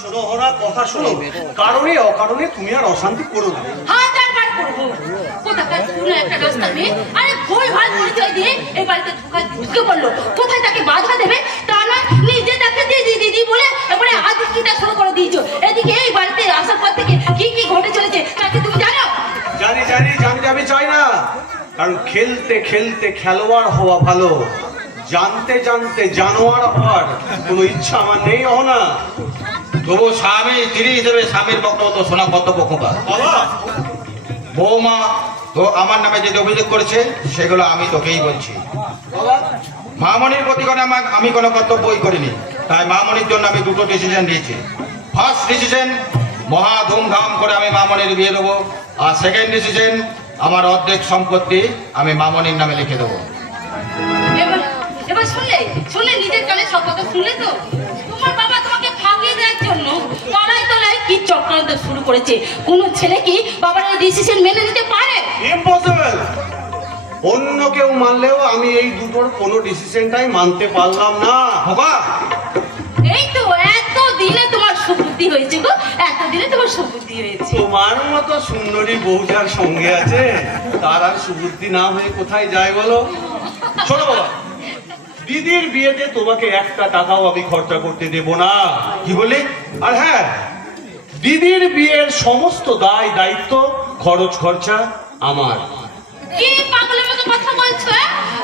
শোনো ওরা কথা শোনো, কারণে অকারণে তুমি আর অশান্তি করো না। হাজারবার করবো। কোথাকার কোনো একটা রাস্তা মেয়ে আরে ভুল ভাল পরিচয় দিয়ে এই বাড়িতে ঢুকে পড়লো। কোথায় তাকে বাধা দেবে তা না, নিজে তাকে দিদি দিদি বলে এবারে আদিকিটা শুরু করে দিয়েছো। এদিকে এই বাড়িতে আসার পর থেকে কি কি ঘটে চলেছে তাকে তুমি জানো? জানি জানি জানতে আমি চাই না, কারণ খেলতে খেলতে খেলোয়াড় হওয়া ভালো, জানতে জানতে জানোয়ার হওয়ার কোনো ইচ্ছা আমার নেই। না তবু স্বামী স্ত্রী হিসেবে স্বামীর বক্তব্য তো শোনা কর্তব্য খোকা। বাবা, বৌমা তো আমার নামে যে অভিযোগ করেছে সেগুলো আমি তোকেই বলছি। বাবা, মামনির প্রতি আমি কোনো কর্তব্যই করিনি, তাই মামনির জন্য আমি দুটো ডিসিশন নিয়েছি। ফার্স্ট ডিসিশন, মহা ধুমধাম করে আমি মামনির বিয়ে দেবো, আর সেকেন্ড ডিসিশন, আমার অর্ধেক সম্পত্তি আমি মামনির নামে লিখে দেবো। এবার শুনলে শুনলে নিজের কানে সব কথা শুনলে তো? তোমার বাবা তোমাকে ফাঁকিয়ে দেওয়ার জন্য তলায় তলায় কি চক্রান্ত শুরু করেছে। কোন ছেলে কি বাবার এই ডিসিশন মেনে নিতে পারে? ইম্পসিবল। অন্য কেউ মানলেও আমি এই দুটোর কোনো ডিসিশনটাই মানতে পারলাম না। বাবা, এই তো এত দিনে তোমার সুবুদ্ধি হয়েছে গো, এত দিনে তোমার সুবুদ্ধি হয়েছে। তোমার মতো সুন্দরী বউ যার সঙ্গে আছে তার আর সুবুদ্ধি না হয়ে কোথায় যায় বলো? শোনো বাবা, দিদির বিয়েতে তোমাকে একটা টাকাও আমি খরচা করতে দেব না। কি বললি? আর হ্যাঁ, দিদির বিয়ের সমস্ত দায় দায়িত্ব খরচ খরচা আমার। কি পাগলের মতো কথা বলছো?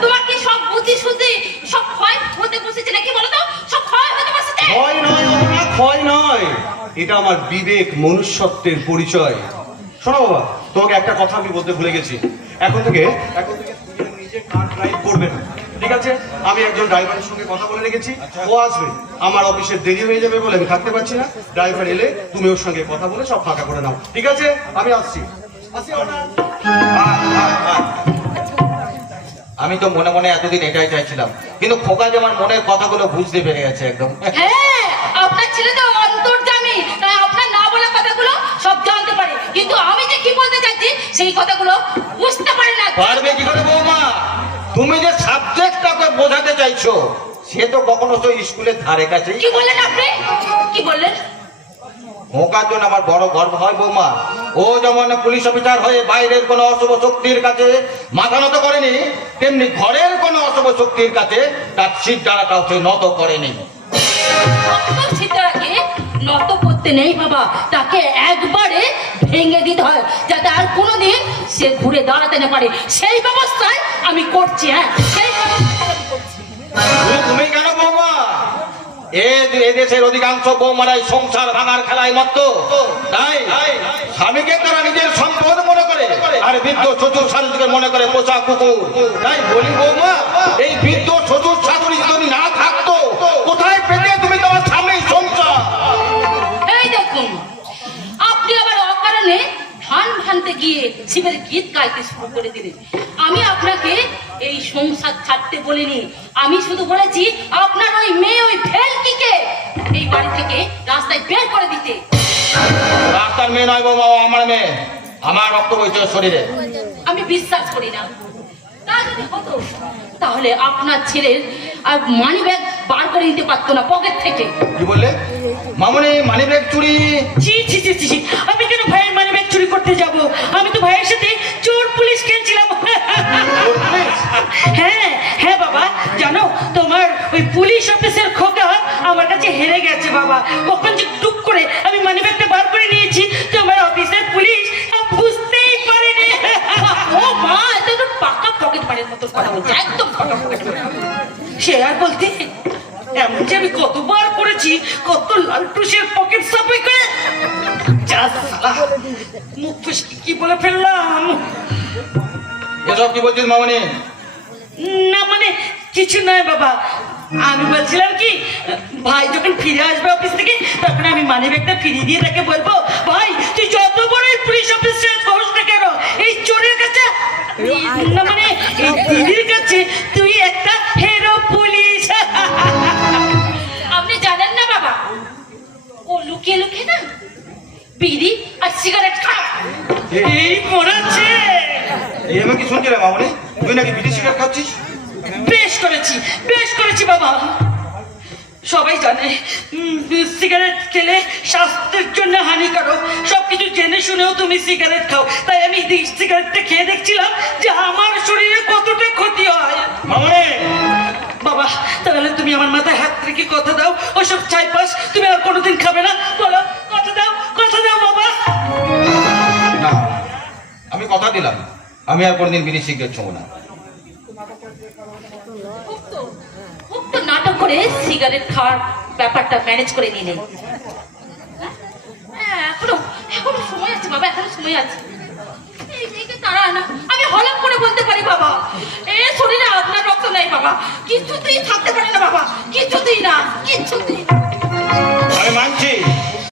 তোমার কি সব বুদ্ধি শুদ্ধি সব ক্ষয় হতে বসেছে নাকি বলো তো? সব ক্ষয় হতে বসেছে? ক্ষয় নয় না, ক্ষয় নয়, এটা আমার বিবেক মনুষ্যত্বের পরিচয়। শোনো বাবা, তোমাকে একটা কথা আমি বলতে ভুলে গেছি। এখন থেকে তুমি নিজে কার ড্রাইভ করবে না, ঠিক আছে? আমি একজন ড্রাইভারের সঙ্গে কথা বলে রেখেছি, ও আসবে। আমার অফিসের দেরি হয়ে যাবে বলে আমি থাকতে পারছি না। ড্রাইভার এলে তুমি ওর সঙ্গে কথা বলে সব ফাঁকা করে নাও, ঠিক আছে? আমি আসছি। আমি তো মনে মনে এতদিন এটাই চাইছিলাম, কিন্তু খোকা যে আমার মনের কথাগুলো বুঝতে পেরে গেছে একদম। হ্যাঁ, আপনার ছেলে তো অন্তর্যামী, তাই আপনার না বলা কথাগুলো সব জানতে পারে, কিন্তু আমি যে কি বলতে চাইছি সেই কথাগুলো বুঝতে পারে না। পারবে কি করে বৌমা? তুমি যে সাবজেক্টটাকে বোঝাতে চাইছো সে তো কখনো তো স্কুলের ধারে কাছে। কি বললেন আপনি? কি বললেন? খোকার জন্য আমার বড় গর্ব হয় বৌমা। ও যেমন পুলিশ অফিসার হয়ে বাইরের কোনো অশুভ শক্তির কাছে মাথা নত করেনি, তেমনি ঘরের কোনো অশুভ শক্তির কাছে তার শির দ্বারাটাও সে নত করেনি। সিতারাকে নত করতে নেই বাবা, তাকে একবারে ভেঙে দিতে হয় যাতে আর কোনোদিন সে ঘুরে দাঁড়াতে না পারে। সেই ব্যবস্থায় আমি করছি। হ্যাঁ, সেই ব্যবস্থায় আমি করছি। তুমি কেন বৌমা? এদেশের অধিকাংশ বৌমারাই সংসার ভাঙার খেলায় মত্ত, তাই স্বামীকে তারা নিজের সম্পদ মনে করে, আর বৃদ্ধ শ্বশুর শাশুড়িকে মনে করে পোষা কুকুর। তাই বলি বৌমা, এই বৃদ্ধ শ্বশুর শাশুড়ি যদি না থাকতো কোথায় পেতে তুমি তোমার স্বামী সংসার? এই দেখুন, আপনি আবার অকারণে ধান ভানতে গিয়ে শিবের গীত গাইতে শুরু করে দিলেন। আমি আপনাকে এই সংসার ছাড়তে বলিনি, আমি শুধু বলেছি আপনার ওই মেয়ে ওই ভেলকিকে এই বাড়ি থেকে রাস্তায় বের করে দিতে। রাস্তার মেয়ে নয় বৌমা, ও আমার মেয়ে, আমার রক্ত বইছে শরীরে। আমি বিশ্বাস করি না। তা যদি হতো তাহলে আপনার ছেলের আর মানি ব্যাগ বার করে নিতে পারতো না পকেট থেকে। কি বললে? মামনি মানি ব্যাগ চুরি? ছি ছি ছি ছি, আমি কেন ভাইয়ের মানি ব্যাগ চুরি করতে যাব? আমি তো ভাইয়ের সাথে চোর পুলিশ খেলছিলাম। হ্যাঁ হ্যাঁ বাবা, জানো তোমার ওই পুলিশ অফিসার খোকা আমার কাছে হেরে গেছে বাবা। কখন যে টুক করে আমি মানি ব্যাগটা বার করে নিয়েছি তোমার অফিসের পুলিশ বুঝতেই পারেনি। ও মা, এটা তো পাকা পকেট মারের মতো কথা বলছে, একদম পাকা পকেট মার। সে আর বলতে, এমন যে আমি কতবার করেছি, কত লালটুসের পকেট সাফাই করে যা সালা মুখ ফসকে কি বলে ফেললাম। এসব কি বলছিস মামনি? না মানে কিছু নয় বাবা, আমি বলছিলাম কি, ভাই যখন ফিরে আসবে অফিস থেকে তখন আমি মানি ব্যাগটা ফিরিয়ে দিয়ে তাকে বলবো, ভাই তুই যত বড় পুলিশ অফিসার হোস না কেন, এই চোরের কাছে না মানে এই দিদির কাছে তুই একটা হেরো পুলিশ। আপনি জানেন না বাবা, ও লুকিয়ে লুকিয়ে না বিড়ি আর সিগারেট খায়। এই পড়াচ্ছে। এই আমি কি শুনছিলাম মামনি, তুই নাকি বিদেশি সিগারেট খাচ্ছিস? বেশ করেছি বাবা। সবাই জানে সিগারেট খেলে স্বাস্থ্যের জন্য হানিকারক। সবকিছু জেনে শুনেও তুমি সিগারেট খাও, তাই আমি সিগারেটটা খেয়ে দেখছিলাম যে আমার শরীরে কতটা ক্ষতি হয়। মামনি, বাবা, তাহলে তুমি আমার মাথায় হাত রেখে কথা দাও, ওসব ছাইপাস তুমি আর কোনোদিন খাবে না, বলো কথা দাও, কথা দাও বাবা। না, আমি কথা দিলাম আমি আর কোনোদিন বিড়ি সিগারেট ছোঁবো না। খুব তো নাটক করে সিগারেট খাওয়ার ব্যাপারটা ম্যানেজ করে নিলেন। হ্যাঁ, এখনো এখনো সময় আছে বাবা, এখনো সময় আছে। এই দিকে তারা না, আমি হলপ করে বলতে পারি বাবা, এ শরীরে আপনার রক্ত নাই বাবা, কিছুতেই থাকতে পারে না বাবা, কিছুতেই না, কিছুতেই। আমি মানছি